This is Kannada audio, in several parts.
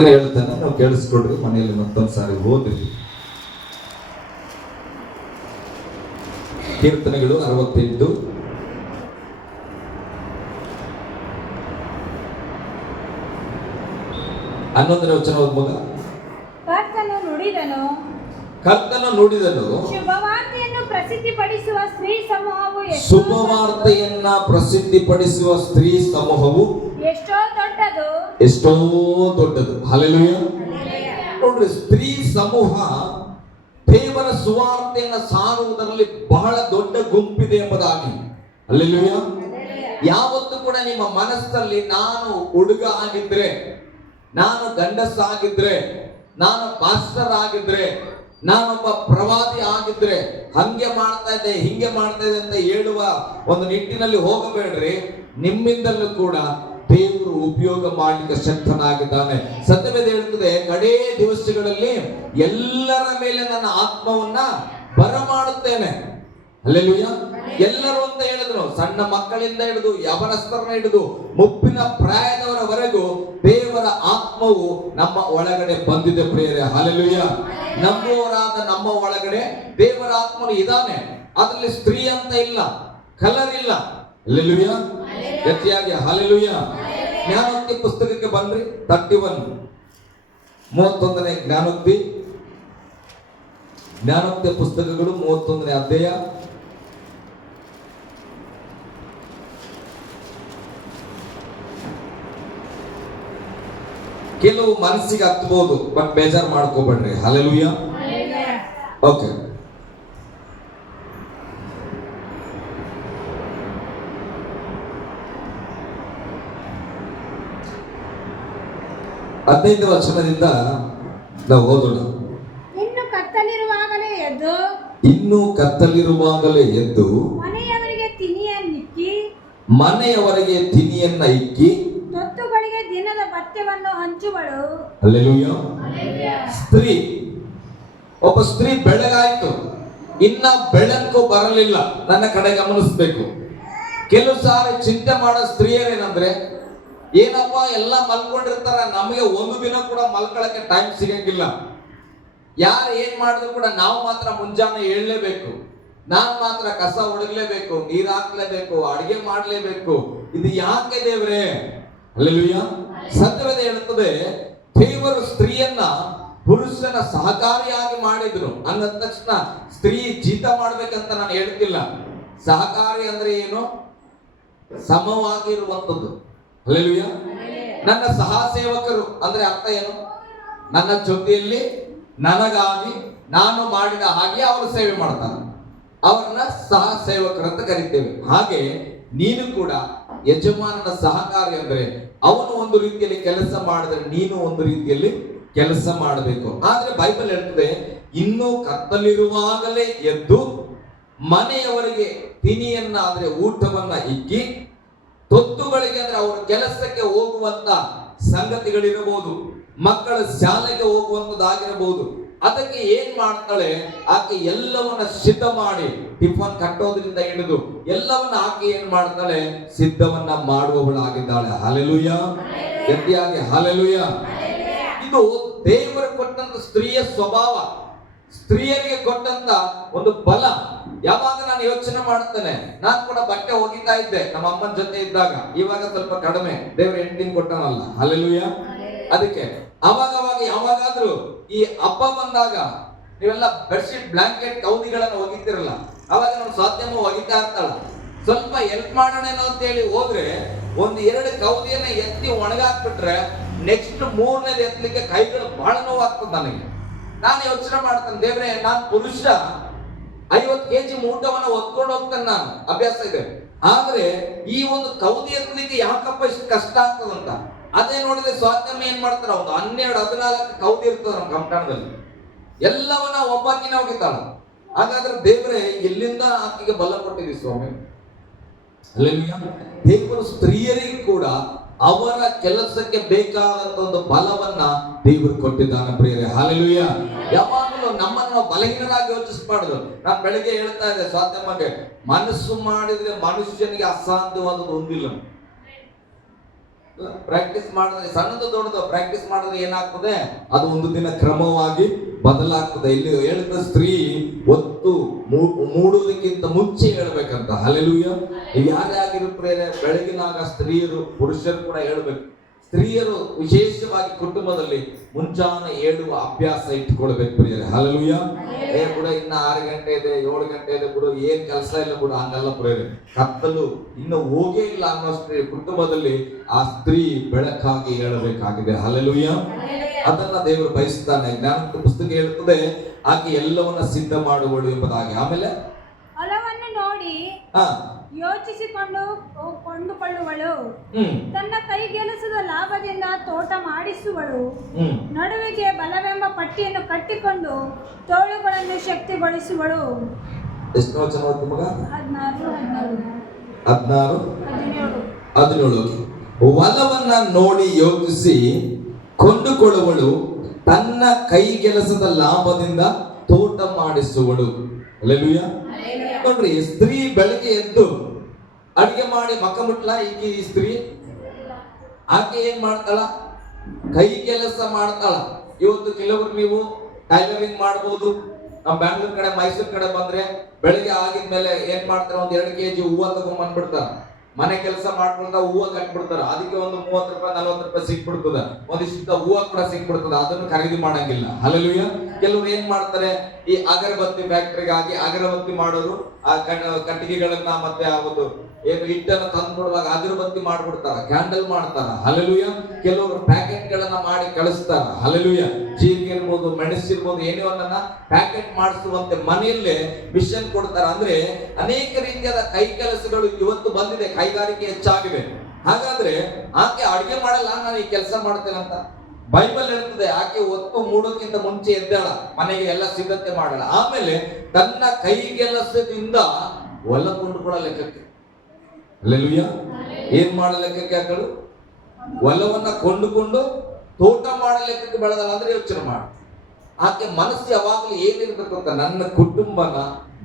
ಹೇಳ್ತಾನೆ, ನಾವು ಕೇಳಿಸ್ಕೊಡ್ರಿ, ಮನೆಯಲ್ಲಿ ಮತ್ತೊಂದು ಸಾರಿ ಓದ್ರಿ. ಕೀರ್ತನೆಗಳು 68 11ನೇ ವಚನ ಓದ್ಬೋದ? ಕರ್ತನು ನುಡಿದನು, ಶುಭವಾರ್ತೆಯನ್ನು ಪ್ರಸಿದ್ಧಿಪಡಿಸುವ ಸ್ತ್ರೀ ಸಮೂಹವು ಎಷ್ಟೋ ದೊಡ್ಡದು. ಹಲ್ಲೆಲೂಯಾ. ನೋಡ್ರಿ, ಸ್ತ್ರೀ ಸಮೂಹ ದೇವರ ಸುವಾರ್ತೆಯನ್ನು ಸಾರುವುದರಲ್ಲಿ ಬಹಳ ದೊಡ್ಡ ಗುಂಪಿದೆ ಎಂಬುದಾಗಿ. ಹಲ್ಲೆಲೂಯಾ. ಯಾವತ್ತೂ ಕೂಡ ನಿಮ್ಮ ಮನಸ್ಸಲ್ಲಿ ನಾನು ಹುಡುಗ ಆಗಿದ್ರೆ, ನಾನು ಗಂಡಸಾಗಿದ್ರೆ, ನಾನು ಪಾಸ್ಟರ್ ಆಗಿದ್ರೆ, ನಾನೊಬ್ಬ ಪ್ರವಾದಿ ಆಗಿದ್ರೆ ಹಂಗೆ ಮಾಡ್ತಾ ಇದ್ದೆ ಹಿಂಗೆ ಮಾಡ್ತಾ ಇದ್ದೆ ಅಂತ ಹೇಳುವ ಒಂದು ನಿಟ್ಟಿನಲ್ಲಿ ಹೋಗಬೇಡ್ರಿ. ನಿಮ್ಮಿಂದಲೂ ಕೂಡ ದೇವರು ಉಪಯೋಗ ಮಾಡಲಿಕ್ಕೆ ಶಕ್ತನಾಗಿದ್ದಾನೆ. ಸತ್ಯವೇದ ಹೇಳುತ್ತದೆ, ಕಡೇ ದಿವಸಗಳಲ್ಲಿ ಎಲ್ಲರ ಮೇಲೆ ನನ್ನ ಆತ್ಮವನ್ನ ಬರಮಾಡುತ್ತೇನೆ. ಹಲ್ಲೆಲೂಯಾ. ಎಲ್ಲರೂ ಅಂತ ಹೇಳಿದ್ರು, ಸಣ್ಣ ಮಕ್ಕಳಿಂದ ಹಿಡಿದು ಯವನಸ್ಥರನ್ನ ಹಿಡಿದು ಮುಪ್ಪಿನ ಪ್ರಾಯದವರವರೆಗೂ ದೇವರ ಆತ್ಮವು ನಮ್ಮ ಒಳಗಡೆ ಬಂದಿದೆ ಪ್ರಿಯರೇ. ಹಲ್ಲೆಲೂಯಾ. ನಂಬುವವರಾದ ನಮ್ಮ ಒಳಗಡೆ ದೇವರ ಆತ್ಮನು ಇದ್ದಾನೆ. ಅದರಲ್ಲಿ ಸ್ತ್ರೀ ಅಂತ ಇಲ್ಲ, ಕಲರ್ ಇಲ್ಲ. ಹಲ್ಲೆಲೂಯಾ. ಗಟ್ಟಿಯಾಗಿ ಹಲ್ಲೆಲೂಯಾ. ಜ್ಞಾನೋಕ್ತಿ ಪುಸ್ತಕಕ್ಕೆ ಬನ್ರಿ. 31ನೇ ಜ್ಞಾನೋಕ್ತಿ ಪುಸ್ತಕಗಳು 31ನೇ ಅಧ್ಯಾಯ. ಕೆಲವು ಮನಸ್ಸಿಗೆ ಹತ್ತಬಹುದು, ಬಟ್ ಬೇಜಾರು ಮಾಡ್ಕೋಬೇಡ್ರಿ. ಹಲ್ಲೆಲೂಯಾ. ಓಕೆ. ಹದಿನೈದು ವಚನದಿಂದ ನಾವು ಓದೋಣ. ಇನ್ನು ಕತ್ತಲಿರುವಾಗಲೇ ಎದ್ದು ಮನೆಯವರಿಗೆ ತಿನಿಯನ್ನ ಇಕ್ಕಿ ತೊತ್ತುಗಳಿಗೆ ದಿನದ ಭತ್ಯವನ್ನು ಹಂಚುವಳು. ಹಲ್ಲೆಲೂಯಾ. ಸ್ತ್ರೀ, ಒಬ್ಬ ಸ್ತ್ರೀ ಬೆಳಗಾಯ್ತು, ಇನ್ನ ಬೆಳಕು ಬರಲಿಲ್ಲ. ನನ್ನ ಕಡೆ ಗಮನಿಸಬೇಕು. ಕೆಲವು ಸಾರಿ ಚಿಂತೆ ಮಾಡೋ ಸ್ತ್ರೀಯರೇನಂದ್ರೆ, ಏನಪ್ಪ ಎಲ್ಲ ಮಲ್ಕೊಂಡಿರ್ತಾರ, ನಮಗೆ ಒಂದು ದಿನ ಕೂಡ ಮಲ್ಕೊಳ್ಳಕ್ಕೆ ಟೈಮ್ ಸಿಗಂಗಿಲ್ಲ. ಯಾರು ಏನ್ ಮಾಡಿದ್ರು ಕೂಡ ನಾವು ಮಾತ್ರ ಮುಂಜಾನೆ ಏಳಲೇಬೇಕು, ನಾನ್ ಮಾತ್ರ ಕಸ ಹೊಡಗಲೇಬೇಕು, ನೀರ್ ಹಾಕ್ಲೇಬೇಕು, ಅಡಿಗೆ ಮಾಡ್ಲೇಬೇಕು. ಇದು ಯಾಕೆ ದೇವ್ರೆ? ಹಲ್ಲೆಲೂಯಾ. ಸತ್ಯವೇದ ಹೇಳುತ್ತದೆ, ದೇವರು ಸ್ತ್ರೀಯನ್ನ ಪುರುಷನ ಸಹಕಾರಿಯಾಗಿ ಮಾಡಿದ್ರು. ಅಂದ ತಕ್ಷಣ ಸ್ತ್ರೀ ಜೀತ ಮಾಡ್ಬೇಕಂತ ನಾನು ಹೇಳ್ತಿಲ್ಲ. ಸಹಕಾರಿ ಅಂದ್ರೆ ಏನು? ಸಮವಾಗಿರುವಂಥದ್ದು. ಹಲ್ಲೆಲೂಯಾ. ನನ್ನ ಸಹ ಸೇವಕರು ಅಂದ್ರೆ ಅರ್ಥ ಏನು? ನನ್ನ ಜೊತೆಯಲ್ಲಿ ನನಗಾಗಿ ನಾನು ಮಾಡಿದ ಹಾಗೆ ಅವರು ಸೇವೆ ಮಾಡ್ತಾರೆ, ಅವರನ್ನ ಸಹ ಸೇವಕರು ಅಂತ ಕರಿತೇವೆ. ಹಾಗೆ ನೀನು ಕೂಡ ಯಜಮಾನನ ಸಹಕಾರಿ ಅಂದ್ರೆ ಅವನು ಒಂದು ರೀತಿಯಲ್ಲಿ ಕೆಲಸ ಮಾಡಿದ್ರೆ ನೀನು ಒಂದು ರೀತಿಯಲ್ಲಿ ಕೆಲಸ ಮಾಡಬೇಕು. ಆದ್ರೆ ಬೈಬಲ್ ಹೇಳ್ತದೆ, ಇನ್ನೂ ಕತ್ತಲಿರುವಾಗಲೇ ಎದ್ದು ಮನೆಯವರಿಗೆ ತಿನಿಯನ್ನ ಅಂದ್ರೆ ಊಟವನ್ನ ಇಕ್ಕಿ, ತೊತ್ತುಗಳಿಗೆ ಅಂದ್ರೆ ಅವರ ಕೆಲಸಕ್ಕೆ ಹೋಗುವಂತ ಸಂಗತಿಗಳಿರಬಹುದು, ಮಕ್ಕಳ ಶಾಲೆಗೆ ಹೋಗುವಂತದ್ದಾಗಿರಬಹುದು, ಅದಕ್ಕೆ ಏನ್ ಮಾಡ್ತಾಳೆ ಆಕೆ? ಎಲ್ಲವನ್ನ ಸಿದ್ಧ ಮಾಡಿ, ಟಿಫನ್ ಕಟ್ಟೋದ್ರಿಂದ ಹಿಡಿದು ಎಲ್ಲವನ್ನ ಆಕೆ ಏನ್ ಮಾಡ್ತಾಳೆ? ಸಿದ್ಧವನ್ನ ಮಾಡುವವಳಾಗಿದ್ದಾಳೆ. ಹಲ್ಲೆಲೂಯಾ. ಗಟ್ಟಿಯಾಗಿ ಹಲ್ಲೆಲೂಯಾ. ಇದು ದೇವರು ಕೊಟ್ಟಂತ ಸ್ತ್ರೀಯ ಸ್ವಭಾವ, ಸ್ತ್ರೀಯರಿಗೆ ಕೊಟ್ಟಂತ ಒಂದು ಬಲ. ಯಾವಾಗ ನಾನು ಯೋಚನೆ ಮಾಡ್ತೇನೆ, ನಾನು ಕೂಡ ಬಟ್ಟೆ ಒಗಿತಾ ಇದ್ದೆ ನಮ್ಮ ಅಮ್ಮನ ಜೊತೆ ಇದ್ದಾಗ, ಇವಾಗ ಸ್ವಲ್ಪ ಕಡಿಮೆ, ದೇವರು 8 ದಿನ ಕೊಟ್ಟನಲ್ಲ. ಹಲ್ಲೆಲೂಯಾ. ಅದಕ್ಕೆ ಅವಾಗ ಯಾವಾಗಾದ್ರೂ ಈ ಹಬ್ಬ ಬಂದಾಗ ನೀವೆಲ್ಲ ಬೆಡ್ಶೀಟ್ ಬ್ಲಾಂಕೆಟ್ ಕೌದಿಗಳನ್ನ ಒಗಿತಿರಲ್ಲ, ಅವಾಗ ನಮ್ಮ ಸಾಧ್ಯಮ ಒಗಿತಾ ಇರ್ತಾಳ. ಸ್ವಲ್ಪ ಹೆಲ್ಪ್ ಮಾಡೋಣ ಅಂತ ಹೇಳಿ ಹೋದ್ರೆ 1-2 ಕೌದಿಯನ್ನ ಎತ್ತಿ ಒಣಗಾಕ್ಬಿಟ್ರೆ ನೆಕ್ಸ್ಟ್ 3ನೇದು ಎತ್ತಲಿಕ್ಕೆ ಕೈಗಳು ಬಹಳ ನೋವಾಗ್ತದೆ ನನಗೆ. ನಾನು ಯೋಚನೆ ಮಾಡ್ತೇನೆ, ದೇವ್ರೆ, ನಾನು ಪುರುಷ 50 kg ಊಟವನ್ನ ಹೊತ್ಕೊಂಡು ಹೋಗ್ತೇನೆ, ನಾನು ಅಭ್ಯಾಸ ಇದೆ. ಆದ್ರೆ ಈ ಒಂದು ಕೌದಿ ಎತ್ತಲಿಕ್ಕೆ ಯಾಕಪ್ಪ ಇಷ್ಟು ಕಷ್ಟ ಆಗ್ತದಂತ. ಅದೇ ನೋಡಿದ್ರೆ ಸ್ವಾತಂತ್ರ್ಯ ಏನ್ ಮಾಡ್ತಾರ, ಒಂದು 12-14 ಕೌದಿ ಇರ್ತದ ನಮ್ಮ ಕಂಪಣದಲ್ಲಿ, ಎಲ್ಲವನ್ನ ಒಬ್ಬಾಕಿನ ಹೋಗಿದ್ದಾಳ. ಹಾಗಾದ್ರೆ ದೇವರೇ ಎಲ್ಲಿಂದ ಆಕೆಗೆ ಬಲ ಕೊಟ್ಟಿದ್ವಿ ಸ್ವಾಮಿ? ಹಲ್ಲೆಲೂಯಾ. ದೇವರು ಸ್ತ್ರೀಯರಿಗೆ ಕೂಡ ಅವರ ಕೆಲಸಕ್ಕೆ ಬೇಕಾದಂತ ಒಂದು ಬಲವನ್ನ ದೇವರು ಕೊಟ್ಟಿದ್ದಾನೆ ಪ್ರಿಯರೇ. ಹಲ್ಲೆಲೂಯಾ. ಯಾವಾಗಲೂ ನಮ್ಮನ್ನು ನಾವು ಬಲಹೀನರಾಗಿ ಯೋಚಿಸಬಾರ್ದು. ನಾನು ಬೆಳಗ್ಗೆ ಹೇಳ್ತಾ ಇದ್ದೆ ಸ್ವಾತಂತ್ರ್ಯಕ್ಕೆ, ಮನಸ್ಸು ಮಾಡಿದ್ರೆ ಮನುಷ್ಯನಿಗೆ ಅಸಾಧ್ಯವಾದದ್ದು ಒಂದಿಲ್ಲ. ಪ್ರಾಕ್ಟೀಸ್ ಮಾಡಿದ್ರೆ ಸಣ್ಣದು ದೊಡ್ಡದು ಪ್ರಾಕ್ಟೀಸ್ ಮಾಡಿದ್ರೆ ಏನಾಗ್ತದೆ, ಅದು ಒಂದು ದಿನ ಕ್ರಮವಾಗಿ ಬದಲಾಗ್ತದೆ. ಇಲ್ಲಿ ಹೇಳಿದ ಸ್ತ್ರೀ ಒತ್ತು ಮೂಡುವುದಕ್ಕಿಂತ ಮುಂಚೆ ಹೇಳ್ಬೇಕಂತ. ಹಲ್ಲೆಲೂಯ. ಯಾರ್ಯಾಗಿರುತ್ತಾರೆ ಬೆಳಗಿನಾಗ ಸ್ತ್ರೀಯರು ಪುರುಷರು ಕೂಡ ಹೇಳ್ಬೇಕು. ಸ್ತ್ರೀಯರು ವಿಶೇಷವಾಗಿ ಕುಟುಂಬದಲ್ಲಿ ಮುಂಚಾನೆ ಏಳುವ ಅಭ್ಯಾಸ ಇಟ್ಕೊಳ್ಬೇಕು ಪ್ರಿಯರೇ. ಹಲ್ಲೆಲೂಯ. ಕೂಡ ಇನ್ನ 6 ಗಂಟೆ ಇದೆ 7 ಗಂಟೆ ಇದೆ ಬಿಡು, ಏನ್ ಕೆಲಸ ಇಲ್ಲ ಬಿಡು, ಹಂಗಲ್ಲ ಪ್ರಿಯರೇ. ಕತ್ತಲು ಇನ್ನು ಹೋಗೇ ಇಲ್ಲ ಅನ್ನೋ ಕುಟುಂಬದಲ್ಲಿ ಆ ಸ್ತ್ರೀ ಬೆಳಕಾಗಿ ಹೇಳಬೇಕಾಗಿದೆ. ಹಲ್ಲೆಲೂಯ. ಅದನ್ನ ದೇವರು ಬಯಸ್ತಾನೆ. ಜ್ಞಾನದ ಪುಸ್ತಕ ಹೇಳುತ್ತದೆ, ಆಕೆ ಎಲ್ಲವನ್ನ ಸಿದ್ಧ ಮಾಡುವಳು ಎಂಬುದಾಗಿ. ಆಮೇಲೆ ಹೊಲವನ್ನು ನೋಡಿ ಯೋಚಿಸಿಕೊಂಡು ಕೊಂಡುಕೊಳ್ಳುವಳು, ತನ್ನ ಕೈಗೆಲಸದ ಲಾಭದಿಂದ ತೋಟ ಮಾಡಿಸುವಳು, ನಡುವಿಗೆ ಬಲವೆಂಬ ಪಟ್ಟಿಯನ್ನು ಕಟ್ಟಿಕೊಂಡು ತೋಳುಗಳನ್ನು ಶಕ್ತಿಗೊಳಿಸುವಳು. ಎಷ್ಟು ವಚನ ಮಗ? 16, 17. ಹೊಲವನ್ನ ನೋಡಿ ಯೋಚಿಸಿ ಕೊಂಡುಕೊಳ್ಳುವಳು, ತನ್ನ ಕೈಗೆಲಸದ ಲಾಭದಿಂದ ತೋಟ ಮಾಡಿಸುವಳು. ಹಲ್ಲೆಲೂಯ. ನೋಡ್ರಿ, ಸ್ತ್ರೀ ಬೆಳಿಗ್ಗೆ ಎದ್ದು ಅಡಿಗೆ ಮಾಡಿ ಮಕ್ಕ ಮುಟ್ಲ. ಈಗ ಈ ಸ್ತ್ರೀ ಆಕೆ ಏನ್ ಮಾಡ್ತಾಳ? ಕೈ ಕೆಲಸ ಮಾಡ್ತಾಳ. ಇವತ್ತು ಕೆಲವರು ನೀವು ಟೈಲರಿಂಗ್ ಮಾಡ್ಬೋದು. ನಮ್ಮ ಬ್ಯಾಂಗ್ಳೂರ್ ಕಡೆ ಮೈಸೂರು ಕಡೆ ಬಂದ್ರೆ ಬೆಳಿಗ್ಗೆ ಆಗಿದ್ಮೇಲೆ ಏನ್ ಮಾಡ್ತಾರ, ಒಂದ್ 2 kg ಹೂವ ತಗೊಂಡ್ಬಂದ್ಬಿಡ್ತಾರ. ಮನೆ ಕೆಲಸ ಮಾಡ್ಕೊಳ್ತಾ ಹೂವ ಕಟ್ಬಿಡ್ತಾರ. ಅದಕ್ಕೆ ಒಂದು 30 ರೂಪಾಯಿ 40 ರೂಪಾಯಿ ಸಿಕ್ಬಿಡ್ತದ. ಒಂದಿಷ್ಟು ಹೂವ ಕೂಡ ಸಿಕ್ಬಿಡ್ತದ. ಅದನ್ನು ಖರೀದಿ ಮಾಡಂಗಿಲ್ಲ. ಹಲ್ಲೆಲೂಯ. ಕೆಲವರು ಏನ್ ಮಾಡ್ತಾರೆ, ಈ ಅಗರಬತ್ತಿ ಫ್ಯಾಕ್ಟರಿಗಾಗಿ ಅಗರಬತ್ತಿ ಮಾಡೋರು ಆ ಕಟ್ಟಿಗೆಗಳನ್ನ ಮತ್ತೆ ಒಂದು ಏನು ಹಿಟ್ಟನ್ನ ತಂದು ಕೊಡುವಾಗ ಅಗರಬತ್ತಿ ಮಾಡ್ಬಿಡ್ತಾರ, ಕ್ಯಾಂಡಲ್ ಮಾಡ್ತಾರ. ಹಲ್ಲೆಲೂಯ. ಕೆಲವರು ಪ್ಯಾಕೆಟ್ ಗಳನ್ನ ಮಾಡಿ ಕಳಿಸ್ತಾರ. ಹಲ್ಲೆಲೂಯ. ಜೀರಿಗೆ ಇರ್ಬೋದು, ಮೆಣಸಿರ್ಬೋದು, ಏನವನ್ನ ಪ್ಯಾಕೆಟ್ ಮಾಡಿಸುವಂತೆ ಮನೆಯಲ್ಲೇ ಮಿಷನ್ ಕೊಡ್ತಾರ. ಅಂದ್ರೆ ಅನೇಕ ರೀತಿಯಾದ ಕೈ ಕೆಲಸಗಳು ಇವತ್ತು ಬಂದಿದೆ, ಕೈಗಾರಿಕೆ ಹೆಚ್ಚಾಗಿವೆ. ಹಾಗಾದ್ರೆ ಆಕೆ ಅಡಿಗೆ ಮಾಡಲ್ಲ, ನಾನು ಈ ಕೆಲಸ ಮಾಡ್ತೇನೆ ಅಂತ ಬೈಬಲ್ ಹೇಳ್ತದೆ. ಆಕೆ ಒತ್ತು ಮೂಡೋಕ್ಕಿಂತ ಮುಂಚೆ ಎದ್ದಾಳ, ಮನೆಗೆ ಎಲ್ಲ ಸಿದ್ಧತೆ ಮಾಡಲ್ಲ. ಆಮೇಲೆ ತನ್ನ ಕೈಗೆಲಸದಿಂದ ಹೊಲ ಕೊಂಡುಕೊಳ್ಳೋ ಲೆಕ್ಕಕ್ಕೆ. ಹಲ್ಲೆಲೂಯ. ಏನ್ ಮಾಡೋ ಲೆಕ್ಕಕ್ಕೆ ಹಾಕಳು? ಹೊಲವನ್ನ ಕೊಂಡುಕೊಂಡು ತೋಟ ಮಾಡೋ ಲೆಕ್ಕಕ್ಕೆ ಬೆಳೆದಲ್ಲ. ಅಂದ್ರೆ ಯೋಚನೆ ಮಾಡಿ, ಆಕೆ ಮನಸ್ಸು ಯಾವಾಗಲೂ ಏನಿರ್ಬೇಕು ಅಂತ, ನನ್ನ ಕುಟುಂಬನ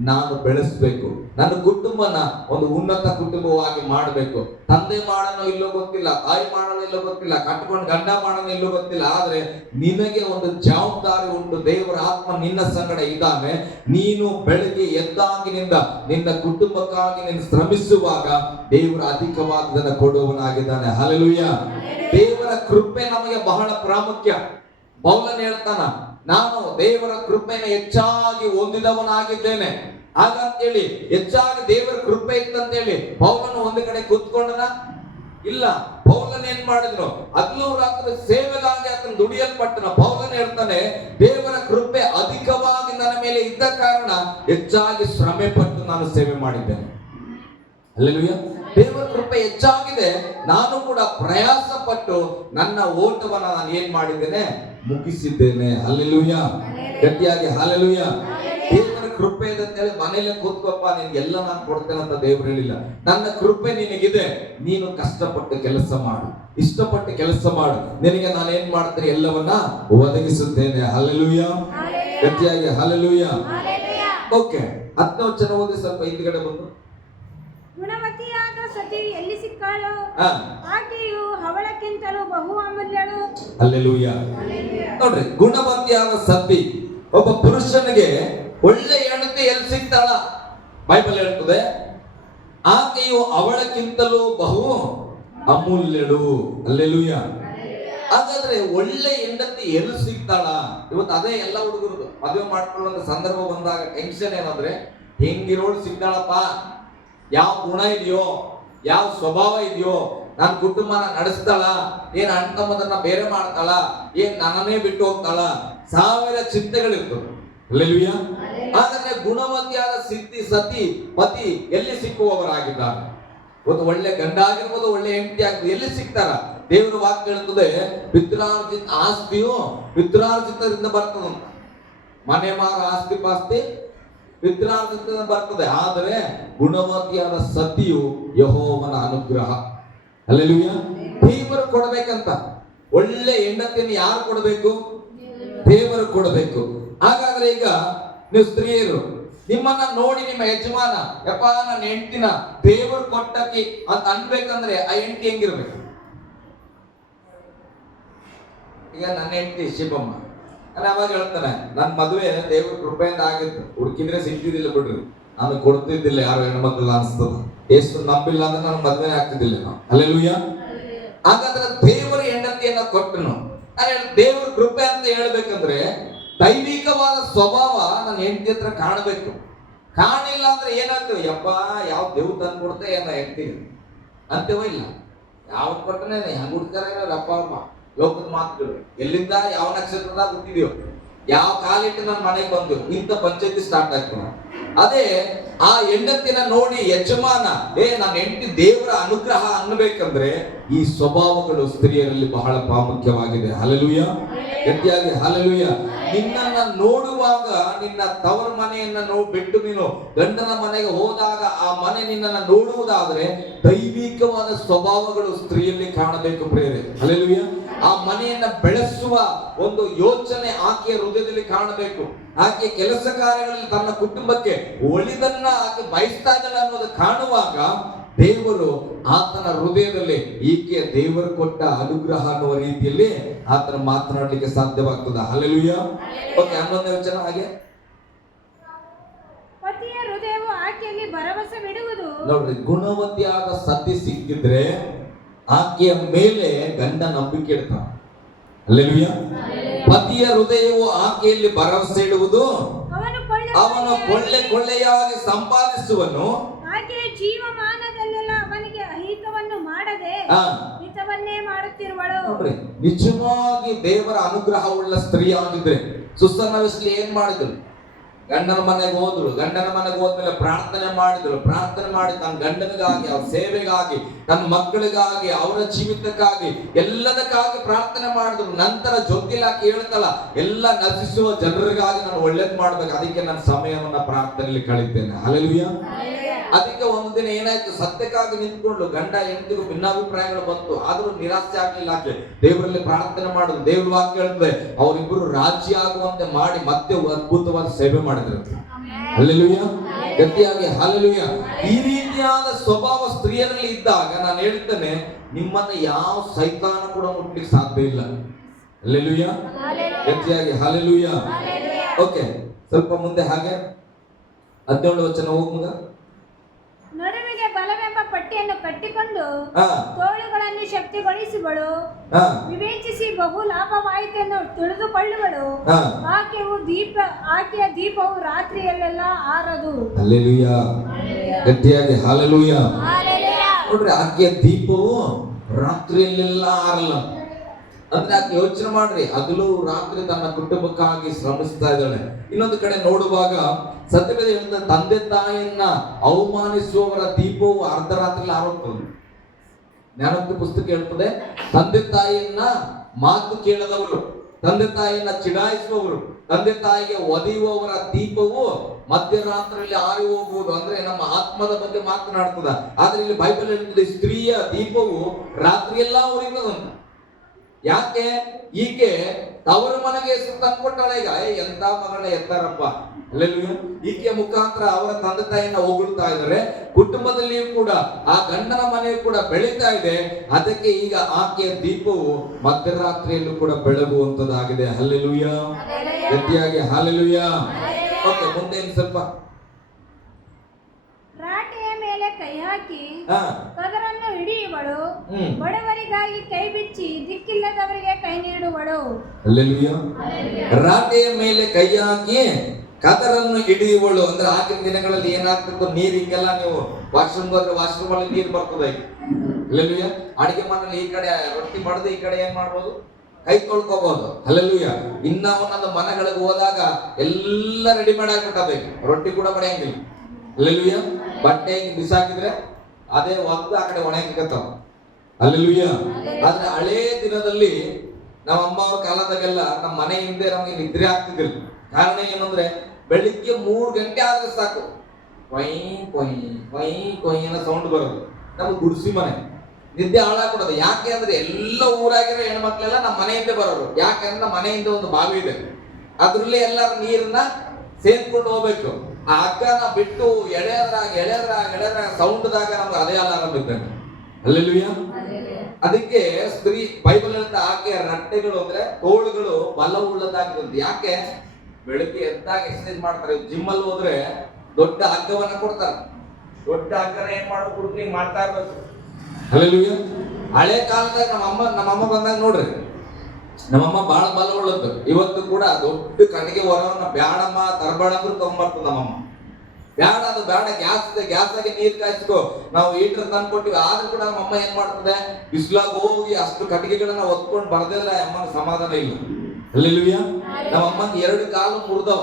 ನಾನು ಬೆಳೆಸ್ಬೇಕು, ನನ್ನ ಕುಟುಂಬನ ಒಂದು ಉನ್ನತ ಕುಟುಂಬವಾಗಿ ಮಾಡಬೇಕು. ತಂದೆ ಮಾಡೋಣ ಇಲ್ಲೋ ಗೊತ್ತಿಲ್ಲ, ತಾಯಿ ಮಾಡೋಣ ಇಲ್ಲೋ ಗೊತ್ತಿಲ್ಲ, ಕಟ್ಕೊಂಡು ಗಂಡ ಮಾಡೋಣ ಇಲ್ಲೋ ಗೊತ್ತಿಲ್ಲ. ಆದ್ರೆ ನಿನಗೆ ಒಂದು ಜವಾಬ್ದಾರಿ ಉಂಟು. ದೇವರ ಆತ್ಮ ನಿನ್ನ ಸಂಗಡ ಇದ್ದಾನೆ. ನೀನು ಬೆಳಗ್ಗೆ ಎದ್ದಾಗಿನಿಂದ ನಿನ್ನ ಕುಟುಂಬಕ್ಕಾಗಿ ನೀನು ಶ್ರಮಿಸುವಾಗ ದೇವರ ಅಧಿಕವಾದದನ್ನು ಕೊಡುವವನಾಗಿದ್ದಾನೆ. ಹಲ್ಲೆಲೂಯ. ದೇವರ ಕೃಪೆ ನಮಗೆ ಬಹಳ ಪ್ರಾಮುಖ್ಯ. ಪೌಲನು ಹೇಳ್ತಾನ, ನಾನು ದೇವರ ಕೃಪೆನ ಹೆಚ್ಚಾಗಿ ಹೊಂದಿದವನಾಗಿದ್ದೇನೆ. ಹಾಗಂತೇಳಿ ಹೆಚ್ಚಾಗಿ ದೇವರ ಕೃಪೆ ಇತ್ತಂತೇಳಿ ಪೌಲನು ಒಂದು ಕಡೆ ಕೂತ್ಕೊಂಡನ ಇಲ್ಲ. ಪೌಲನ್ ಏನ್ ಮಾಡಿದ್ರು? ಹಗಲು ರಾತ್ರಿ ಸೇವೆಗಾಗಿ ಆತನ ದುಡಿಯಲ್ಪಟ್ಟನ. ಪೌಲನ್ ಹೇಳ್ತಾನೆ, ದೇವರ ಕೃಪೆ ಅಧಿಕವಾಗಿ ನನ್ನ ಮೇಲೆ ಇದ್ದ ಕಾರಣ ಹೆಚ್ಚಾಗಿ ಶ್ರಮೆ ಪಟ್ಟು ನಾನು ಸೇವೆ ಮಾಡಿದ್ದೇನೆ. ಹಲ್ಲೆಲೂಯ. ದೇವರ ಕೃಪೆ ಹೆಚ್ಚಾಗಿದೆ. ನಾನು ಕೂಡ ಪ್ರಯಾಸ ಪಟ್ಟು ನನ್ನ ಓಟವನ್ನ ನಾನು ಏನ್ ಮಾಡಿದ್ದೇನೆ? ಮುಗಿಸಿದ್ದೇನೆ. ಹಲ್ಲೆಲೂಯ. ಗಟ್ಟಿಯಾಗಿ ಹಲ್ಲೆಲೂಯ. ದೇವರ ಕೃಪೆ ಇದೆ ಅಂತ ಹೇಳಿ ಮನೇಲೆ ಕೂತ್ಕೊಪ್ಪ ನಿನ್ಗೆಲ್ಲ ನಾನು ಕೊಡ್ತೇನೆ ಅಂತ ದೇವರು ಹೇಳಿಲ್ಲ. ನನ್ನ ಕೃಪೆ ನಿನಗಿದೆ, ನೀನು ಕಷ್ಟಪಟ್ಟು ಕೆಲಸ ಮಾಡು, ಇಷ್ಟಪಟ್ಟು ಕೆಲಸ ಮಾಡು, ನಿನಗೆ ನಾನು ಏನ್ ಮಾಡ್ತೇನೆ ಎಲ್ಲವನ್ನ ಒದಗಿಸುತ್ತೇನೆ. ಹಲ್ಲೆಲೂಯ. ಗಟ್ಟಿಯಾಗಿ ಹಲ್ಲೆಲೂಯ. ಓಕೆ, 10ನೇ ವಚನ ಓದಿ ಸ್ವಲ್ಪ ಹಿಂದ್ಗಡೆ ಬಂದು. ಗುಣವತಿಯಾದ ಸತಿ ಎಲ್ಲಿ ಸಿಕ್ಕಾಳು? ಆಕೆಯು ಹವಳಕ್ಕಿಂತಲೂ ಬಹು ಅಮೂಲ್ಯಳು. ಹಲ್ಲೆಲೂಯ. ನೋಡ್ರಿ, ಗುಣವತಿಯಾದ ಸತಿ, ಒಬ್ಬ ಪುರುಷನಿಗೆ ಒಳ್ಳೆ ಹೆಂಡತಿ ಎಲ್ಲಿ ಸಿಗ್ತಾಳ? ಬೈಬಲ್ ಹೇಳ್ತದೆ, ಆಕೆಯು ಅವಳಕ್ಕಿಂತಲೂ ಬಹು ಅಮೂಲ್ಯಳು. ಹಲ್ಲೆಲೂಯ. ಹಾಗಾದ್ರೆ ಒಳ್ಳೆ ಹೆಂಡತಿ ಎಲ್ಲಿ ಸಿಗ್ತಾಳ? ಇವತ್ತು ಅದೇ ಎಲ್ಲ ಹುಡುಗರದು ಮದುವೆ ಮಾಡ್ಕೊಳ್ಳುವಂತ ಸಂದರ್ಭ ಬಂದಾಗ ಟೆನ್ಷನ್ ಏನಂದ್ರೆ, ಹೆಂಗಿರೋಳು ಸಿಗ್ತಾಳಪ್ಪ, ಯಾವ ಗುಣ ಇದೆಯೋ, ಯಾವ ಸ್ವಭಾವ ಇದೆಯೋ, ನನ್ನ ಕುಟುಂಬನ ನಡೆಸ್ತಾಳ, ಏನ್ ಅಣ್ತಮ್ಮದನ್ನ ಬೇರೆ ಮಾಡ್ತಾಳ, ಏನ್ ನನ್ನನ್ನೇ ಬಿಟ್ಟು ಹೋಗ್ತಾಳ, 1000 ಚಿಂತೆಗಳಿರ್ತವೆ. ಹಲ್ಲೆಲೂಯ. ಹಾಗಾದ್ರೆ ಗುಣವತಿಯಾದ ಸತಿ ಪತಿ ಎಲ್ಲಿ ಸಿಕ್ಕುವವರಾಗಿದ್ದಾರೆ? ಒಂದು ಒಳ್ಳೆ ಗಂಡ ಆಗಿರ್ಬೋದು, ಒಳ್ಳೆ ಹೆಂಡತಿ ಆಗ್ಬೋದು, ಎಲ್ಲಿ ಸಿಗ್ತಾರ? ದೇವರ ವಾಕ್ಯ ಹೇಳ್ತದೆ, ಪಿತ್ರಾರ್ಜಿತ ಆಸ್ತಿಯು ಪಿತ್ರಾರ್ಜಿತದಿಂದ ಬರ್ತದಂತ. ಮನೆ ಮಾರ ಆಸ್ತಿ ಪಾಸ್ತಿ ಪಿತ್ರಾರ್ಜಿತದಿಂದ ಬರ್ತದೆ. ಆದರೆ ಗುಣವತಿಯಾದ ಸತಿಯು ಯೆಹೋವನ ಅನುಗ್ರಹ. ಹಲ್ಲೆಲೂಯ. ದೇವರು ಕೊಡಬೇಕಂತ. ಒಳ್ಳೆ ಹೆಂಡತಿಯನ್ನು ಯಾರು ಕೊಡಬೇಕು? ದೇವರು ಕೊಡಬೇಕು. ಹಾಗಾದ್ರೆ ಈಗ ನೀವು ಸ್ತ್ರೀಯರು ನಿಮ್ಮನ್ನ ನೋಡಿ ನಿಮ್ಮ ಯಜಮಾನ, ಯಪ್ಪ ನನ್ನ ಹೆಂಡತಿನ ದೇವರು ಕೊಟ್ಟಕಿ ಅಂತ ಅನ್ಬೇಕಂದ್ರೆ ಆ ಹೆಂಡತಿ ಹೆಂಗಿರ್ಬೇಕು? ಈಗ ನನ್ನ ಹೆಂಡತಿ ಶಿವಮ್ಮ, ನಾನು ಅವಾಗ ಹೇಳ್ತಾನೆ ನನ್ನ ಮದುವೆ ದೇವ್ರ ಕೃಪೆಯಿಂದ ಆಗಿತ್ತು, ಹುಡುಕಿದ್ರೆ ಸಿಗ್ತಿದ್ದಿಲ್ಲ ಬಿಡ್ರಿ, ನಾನು ಕೊಡ್ತಿದ್ದಿಲ್ಲ ಯಾರು ಹೆಣ್ಮಕ್ಳು ಅನ್ಸ್ತದ, ಎಷ್ಟು ನಂಬಿಲ್ಲ ಅಂದ್ರೆ ನಾನು ಮದುವೆ ಆಗ್ತಿದ್ದಿಲ್ಲ ನಾವು. ಹಲ್ಲೆಲೂಯಾ. ಹಾಗಾದ್ರೆ ದೇವರ ಹೆಂಡತಿಯನ್ನ ಕೊಟ್ಟನು. ನಾನು ದೇವ್ರ ಕೃಪೆ ಅಂತ ಹೇಳ್ಬೇಕಂದ್ರೆ ದೈವಿಕವಾದ ಸ್ವಭಾವ ನನ್ನ ಹೆಂಡತಿ ಹತ್ರ ಕಾಣಬೇಕು. ಕಾಣಿಲ್ಲ ಅಂದ್ರೆ ಏನಾಗ್ತದೆ, ಯಪ್ಪ ಯಾವ ದೇವ್ ತಂದು ಕೊಡ್ತೇ ಏನೋ ಹೆಂಡ್ತಿಗೆ ಅಂತೇವೋ ಇಲ್ಲ, ಯಾವ್ದು ಕೊಟ್ಟನೆ ಹೆಂಗ್ ಹುಡ್ತಾರೆ ಅಪ್ಪ ಅಮ್ಮ ಲೋಕದ ಮಾತುಗಳು. ಎಲ್ಲಿಂದ ಯಾವ ನಕ್ಷತ್ರದಾಗ ಹುಟ್ಟಿದ್ಯೋ, ಯಾವ ಕಾಲಿಟ್ಟು ನನ್ನ ಮನೆಗೆ ಬಂದು ಇಂಥ ಪಂಚಾಯತಿ ಸ್ಟಾರ್ಟ್ ಆಗ್ತಾನೆ. ಅದೇ ಆ ಹೆಂಡತಿನ ನೋಡಿ ಯಜಮಾನ ನನ್ನ ಹೆಂಡತಿ ದೇವರ ಅನುಗ್ರಹ ಅನ್ನಬೇಕಂದ್ರೆ ಈ ಸ್ವಭಾವಗಳು ಸ್ತ್ರೀಯರಲ್ಲಿ ಬಹಳ ಪ್ರಾಮುಖ್ಯವಾಗಿದೆ. ಹಲ್ಲೆಲೂಯಾ. ಗಟ್ಟಿಯಾಗಿ ಹಲ್ಲೆಲೂಯಾ. ನಿನ್ನನ್ನ ನೋಡುವಾಗ ನಿನ್ನ ತವರ ಮನೆಯನ್ನ ಬಿಟ್ಟು ನೀನು ಗಂಡನ ಮನೆಗೆ ಹೋದಾಗ ಆ ಮನೆ ನಿನ್ನನ್ನ ನೋಡುವುದಾದ್ರೆ ದೈವಿಕವಾದ ಸ್ವಭಾವಗಳು ಸ್ತ್ರೀಯಲ್ಲಿ ಕಾಣಬೇಕು ಪ್ರೇರೆ. ಹಲ್ಲೆಲೂಯಾ. ಆ ಮನೆಯನ್ನ ಬೆಳೆಸುವ ಒಂದು ಯೋಚನೆ ಆಕೆಯ ಹೃದಯದಲ್ಲಿ ಕಾಣಬೇಕು. ಆಕೆ ಕೆಲಸ ಕಾರ್ಯಗಳಲ್ಲಿ ತನ್ನ ಕುಟುಂಬಕ್ಕೆ ಒಳಿದನ್ನ ಆಕೆ ಬಯಸ್ತಾ ಇದ್ದಾಳೆ ಅನ್ನೋದು ಕಾಣುವಾಗ ದೇವರು ಆತನ ಹೃದಯದಲ್ಲಿ ಈಕೆ ದೇವರು ಕೊಟ್ಟ ಅನುಗ್ರಹ ಅನ್ನುವ ರೀತಿಯಲ್ಲಿ ಆತನ ಮಾತನಾಡಲಿಕ್ಕೆ ಸಾಧ್ಯವಾಗ್ತದ. ಹಲ್ಲೆಲೂಯಾ. ಓಕೆ, 11ನೇ ವಚನ ಹಾಗೆ ಪತಿಯ ಹೃದಯವು ಆಕೆಯಲ್ಲಿ ಭರವಸೆ ಬಿಡುವುದು. ನೋಡ್ರಿ, ಗುಣವತಿಯಾದ ಸತಿ ಸಿಕ್ಕಿದ್ರೆ ಆಕೆಯ ಮೇಲೆ ಗಂಡ ನಂಬಿಕೆ ಇಡ್ತಾನ. ಹಲ್ಲೆಲೂಯಾ. ಪತಿಯ ಹೃದಯವು ಆಕೆಯಲ್ಲಿ ಭರವಸೆ ಇಡುವುದು, ಅವನು ಕೊಳ್ಳೆಯಾಗಿ ಸಂಪಾದಿಸುವನು, ಆಕೆಯ ಜೀವಮಾನದಲ್ಲೆಲ್ಲ ಅವನಿಗೆ ಅಹಿತವನ್ನು ಮಾಡದೆ ಹಿತವನ್ನೇ ಮಾಡುತ್ತಿರುವಳು. ನೋಡ್ರಿ, ನಿಜವಾಗಿ ದೇವರ ಅನುಗ್ರಹವುಳ್ಳ ಸ್ತ್ರೀ ಆಗಿದ್ರೆ ಸುಸನ್ನ ವೆಸ್ಲಿ ಏನ್ ಮಾಡಿದ್ರು, ಗಂಡನ ಮನೆಗೆ ಹೋದ್ರು, ಗಂಡನ ಮನೆಗೆ ಹೋದ್ಮೇಲೆ ಪ್ರಾರ್ಥನೆ ಮಾಡಿದ್ರು, ಪ್ರಾರ್ಥನೆ ಮಾಡಿ ತನ್ನ ಗಂಡನಿಗಾಗಿ, ಅವ್ರ ಸೇವೆಗಾಗಿ, ತನ್ನ ಮಕ್ಕಳಿಗಾಗಿ, ಅವರ ಜೀವಿತಕ್ಕಾಗಿ, ಎಲ್ಲದಕ್ಕಾಗಿ ಪ್ರಾರ್ಥನೆ ಮಾಡಿದ್ರು. ನಂತರ ಜೊತೆಲಾಕಿ ಹೇಳ್ತಲ್ಲ, ಎಲ್ಲ ನಶಿಸುವ ಜನರಿಗಾಗಿ ನಾನು ಒಳ್ಳೇದ್ ಮಾಡ್ಬೇಕು, ಅದಕ್ಕೆ ನನ್ನ ಸಮಯವನ್ನ ಪ್ರಾರ್ಥನೆಯಲ್ಲಿ ಕಳೀತೇನೆ. ಹಲ್ಲೆಲೂಯಾ. ಅದಕ್ಕೆ ಒಂದು ದಿನ ಏನಾಯ್ತು, ಸತ್ಯಕ್ಕಾಗಿ ನಿಂತ್ಕೊಂಡು ಗಂಡ ಹೆಂಡತಿಗೂ ಭಿನ್ನಾಭಿಪ್ರಾಯಗಳು ಬಂತು, ಆದ್ರೂ ನಿರಾಸೆ ಆಗ್ಲಿಲ್ಲ. ಆಕೆ ದೇವರಲ್ಲಿ ಪ್ರಾರ್ಥನೆ ಮಾಡಿದ್ರು. ದೇವ್ರ ವಾಕ್ಯ ಹೇಳ್ತದೆ ಅವರಿಬ್ಬರು ರಾಜ್ಯ ಆಗುವಂತೆ ಮಾಡಿ ಮತ್ತೆ ಅದ್ಭುತವಾದ ಸೇವೆ ಮಾಡಿದ್ರು. ಹಲ್ಲೆಲೂಯಾ. ಗಟ್ಟಿಯಾಗಿ ಹಲ್ಲೆಲೂಯಾ. ಈ ರೀತಿಯಾದ ಸ್ವಭಾವ ಸ್ತ್ರೀಯರಲ್ಲಿ ಇದ್ದಾಗ ನಾನು ಹೇಳ್ತೇನೆ, ನಿಮ್ಮನ್ನ ಯಾವ ಸೈತಾನ ಕೂಡ ಮುಟ್ಲಿಕ್ಕೆ ಸಾಧ್ಯ ಇಲ್ಲ. ಹಲ್ಲೆಲೂಯಾ. ಗಟ್ಟಿಯಾಗಿ ಹಲ್ಲೆಲೂಯಾ. ಓಕೆ, ಸ್ವಲ್ಪ ಮುಂದೆ ಹಾಗೆ 17 ವಚನ ಹೋಗುವಾಗ, ನಡುವಿಗೆ ಬಲವೆಂಬ ಪಟ್ಟಿಯನ್ನು ಕಟ್ಟಿಕೊಂಡು ತೋಳುಗಳನ್ನು ಶಕ್ತಿಗೊಳಿಸುವಳು, ವಿವೇಚಿಸಿ ಬಹು ಲಾಭವಾಯಿತೆಂದು ತಿಳಿದುಕೊಳ್ಳುವಳು. ಆಕೆಯ ದೀಪವು ರಾತ್ರಿಯಲ್ಲೆಲ್ಲ ಆರದು. ಹಲ್ಲೆಲೂಯಾ. ಗಟ್ಟಿಯಾಗಿ ಹಲ್ಲೆಲೂಯಾ. ನೋಡ್ರಿ, ಆಕೆಯ ದೀಪವು ರಾತ್ರಿಯಲ್ಲೆಲ್ಲ ಆರಲ್ಲ ಅಂದ್ರೆ ಆಕೆ ಯೋಚನೆ ಮಾಡ್ರಿ, ಹಗಲು ರಾತ್ರಿ ತನ್ನ ಕುಟುಂಬಕ್ಕಾಗಿ ಶ್ರಮಿಸ್ತಾ ಇದ್ದಾಳೆ. ಇನ್ನೊಂದು ಕಡೆ ನೋಡುವಾಗ ಸತ್ಯವೇದ ಹೇಳ್ತದೆ, ತಂದೆ ತಾಯಿಯನ್ನ ಅವಮಾನಿಸುವವರ ದೀಪವು ಅರ್ಧರಾತ್ರಿ ಆರೋಗ್ತದೆ. ಜ್ಞಾನೋಕ್ತಿ ಪುಸ್ತಕ ಹೇಳ್ತದೆ, ತಂದೆ ತಾಯಿಯನ್ನ ಮಾತು ಕೇಳದವರು, ತಂದೆ ತಾಯಿಯನ್ನ ಚಿಡಾಯಿಸುವವರು, ತಂದೆ ತಾಯಿಗೆ ಒದೆಯುವವರ ದೀಪವು ಮಧ್ಯರಾತ್ರಿಯಲ್ಲಿ ಆರಿ ಹೋಗುವುದು. ಅಂದ್ರೆ ನಮ್ಮ ಆತ್ಮದ ಬಗ್ಗೆ ಮಾತನಾಡ್ತದ. ಆದ್ರೆ ಇಲ್ಲಿ ಬೈಬಲ್ ಹೇಳ್ತದೆ, ಸ್ತ್ರೀಯ ದೀಪವು ರಾತ್ರಿಯೆಲ್ಲ ಉರಿತದಂತ. ಯಾಕೆ? ಈಕೆ ತವರ ಮನೆಗೆ ತಂದ್ಕೊಟ್ಟಾಳೆ. ಈಗ ಎಂತ ಮಗಳ ಎತ್ತಾರಪ್ಪ. ಅಲ್ಲೆಲ್ಲೂ ಈಕೆಯ ಮುಖಾಂತರ ಅವರ ತಂದೆ ತಾಯಿಯನ್ನ ಹೊಗಳ್ತಾ ಇದ್ದಾರೆ. ಕುಟುಂಬದಲ್ಲಿಯೂ ಕೂಡ ಆ ಗಂಡನ ಮನೆಯೂ ಕೂಡ ಬೆಳೀತಾ ಇದೆ. ಅದಕ್ಕೆ ಈಗ ಆಕೆಯ ದೀಪವು ಮಧ್ಯರಾತ್ರಿಯಲ್ಲೂ ಕೂಡ ಬೆಳಗುವಂತದ್ದಾಗಿದೆ. ಹಲ್ಲೆಲೂಯಾ. ಗಟ್ಟಿಯಾಗಿ ಹಲ್ಲೆಲೂಯಾ. ಓಕೆ, ಮುಂದೆ ಸ್ವಲ್ಪ ರಾಟೆಯ ಮೇಲೆ ಕೈ ಹಾಕಿ ಕದರನ್ನು ಹಿಡಿಯುವಳು, ಬಡವರಿಗಾಗಿ ಕೈ ಬಿಚ್ಚಿ ದಿಕ್ಕಿಲ್ಲದವರಿಗೆ ಕೈ ನೀಡುವಳು. ಹಲ್ಲೆಲೂಯಾ. ರಾಟೆಯ ಮೇಲೆ ಕೈ ಹಾಕಿ ಕದರನ್ನು ಹಿಡಿಯುವಳು ಅಂದ್ರೆ ಆಗಿನ ದಿನಗಳಲ್ಲಿ ಏನಾಗ್ತಿತ್ತು, ನೀರ್ ಹಿಂಗೆಲ್ಲ ನೀವು ವಾಶ್ರೂಮ್ ಹೋದ್ರೆ ವಾಶ್ರೂಮ್ ಅಲ್ಲಿ ನೀರ್ ಬರ್ತದೆ. ಹಲ್ಲೆಲೂಯಾ. ಅಡಿಗೆ ಮನೆಯಲ್ಲಿ ಈ ಕಡೆ ರೊಟ್ಟಿ ಮಾಡದೆ ಈ ಕಡೆ ಏನ್ ಮಾಡ್ಬೋದು, ಕೈ ತೊಳ್ಕೋಬಹುದು. ಹಲ್ಲೆಲೂಯಾ. ಇನ್ನ ಒಂದೊಂದು ಮನೆಗಳಿಗೆ ಹೋದಾಗ ಎಲ್ಲ ರೆಡಿಮೇಡ್ ಆಗ್ಬಿಟ್ಟಬೇಕು, ರೊಟ್ಟಿ ಕೂಡ ಬಡಿಯಂಗಿಲ್ಲ. ಹಲ್ಲೆಲೂಯಾ. ಬಟ್ಟೆ ಹಿಂಗ್ ಬಿಸಾಕಿದ್ರೆ ಅದೇ ಒದ್ದು ಆ ಕಡೆ ಒಣಗಿಕತ್ತಾವ. ಹಲ್ಲೆಲೂಯಾ. ಆದ್ರೆ ಹಳೇ ದಿನದಲ್ಲಿ ನಮ್ಮ ಅಮ್ಮ ಅವ್ರ ಕಾಲದಾಗೆಲ್ಲ ನಮ್ಮ ಮನೆ ಹಿಂದೆ ನಮ್ಗೆ ನಿದ್ರೆ ಆಗ್ತಿದ್ದಿಲ್ಲ. ಕಾರಣ ಏನಂದ್ರೆ ಬೆಳಿಗ್ಗೆ 3 ಗಂಟೆ ಆದ್ರೆ ಸಾಕು, ಕೊಯ್ ಕೊಯ್ ಕೊಯ್ ಕೊಯ್ ಅನ್ನೋ ಸೌಂಡ್ ಬರೋದು. ನಮ್ಗೆ ಗುಡಿಸಿ ಮನೆ, ನಿದ್ದೆ ಹಾಳಾಗ್ಬಿಡೋದು. ಯಾಕೆ ಅಂದ್ರೆ ಎಲ್ಲ ಊರಾಗಿರೋ ಹೆಣ್ಮಕ್ಳೆಲ್ಲ ನಮ್ಮ ಮನೆಯಿಂದ ಬರೋರು. ಯಾಕಂದ್ರೆ ನಮ್ಮ ಮನೆಯಿಂದ ಒಂದು ಬಾವಿ ಇದೆ, ಅದ್ರಲ್ಲಿ ಎಲ್ಲರ ನೀರನ್ನ ಸೇರ್ಕೊಂಡು ಹೋಗ್ಬೇಕು. ಆ ಹಗ್ಗನ ಬಿಟ್ಟು ಎಳೆಯದ್ರಾಗ ಸೌಂಡ್ದಾಗ ನಮ್ಗೆ ಅದೇ ಅಲಾರಾಮ್ ಇದ್ದಂಗೆ. ಹಲ್ಲೆಲೂಯಾ. ಅದಕ್ಕೆ ಸ್ತ್ರೀ ಬೈಬಲ್ ಹೇಳ್ತಾ ಆಕೆ ರಟ್ಟೆಗಳು ಅಂದ್ರೆ ತೋಳುಗಳು ಬಲವುಳ್ಳದಾಗಿರುತ್ತೆ. ಯಾಕೆ? ಬೆಳಗ್ಗೆ ಎದ್ದಾಗ ಎಕ್ಸರ್ಸೈಸ್ ಮಾಡ್ತಾರೆ. ಜಿಮ್ ಅಲ್ಲಿ ಹೋದ್ರೆ ದೊಡ್ಡ ಹಗ್ಗವನ್ನ ಕೊಡ್ತಾರೆ. ದೊಡ್ಡ ಹಗ್ಗನ ಏನ್ ಮಾಡೋ ಹುಡುಗಿ ಮಾಡ್ತಾ ಇರ್ಬೇಕು. ಹಲ್ಲೆಲೂಯಾ. ಹಳೆ ಕಾಲದಾಗ ನಮ್ಮಮ್ಮ ಬಂದಾಗ ನೋಡ್ರಿ, ನಮ್ಮಮ್ಮ ಬಹಳ ಬಲವುಳ್ಳದ್ದು. ಇವತ್ತು ಕೂಡ ದೊಡ್ಡ ಕಟ್ಟಿಗೆ ಹೊರವನ್ನ ಬ್ಯಾಡಮ್ಮ ತರಬೇಡ ಅಂದ್ರೂ ತಗೊಂಡ್ಬರ್ತದ ನಮ್ಮಮ್ಮ. ಬ್ಯಾಡ, ಅದು ಬೇಡ, ಗ್ಯಾಸ್ ಆಗಿ ನೀರ್ ಕಾಯಿಸ್ಕೋ, ನಾವು ಹೀಟರ್ ತಂದು ಕೊಟ್ಟಿವಿ. ಆದ್ರೂ ಕೂಡ ನಮ್ಮಮ್ಮ ಏನ್ ಮಾಡ್ತದೆ, ಬಿಸಿಲಾಗ ಹೋಗಿ ಅಷ್ಟು ಕಟ್ಟಿಗೆಗಳನ್ನ ಒತ್ಕೊಂಡು ಬರ್ದಿಲ್ಲ ಅಮ್ಮನ ಸಮಾಧಾನ ಇಲ್ಲ. ಹಲ್ಲೆಲೂಯಾ. ನಮ್ಮಮ್ಮಂಗೆ 2 ಕಾಲು ಮುರಿದವ,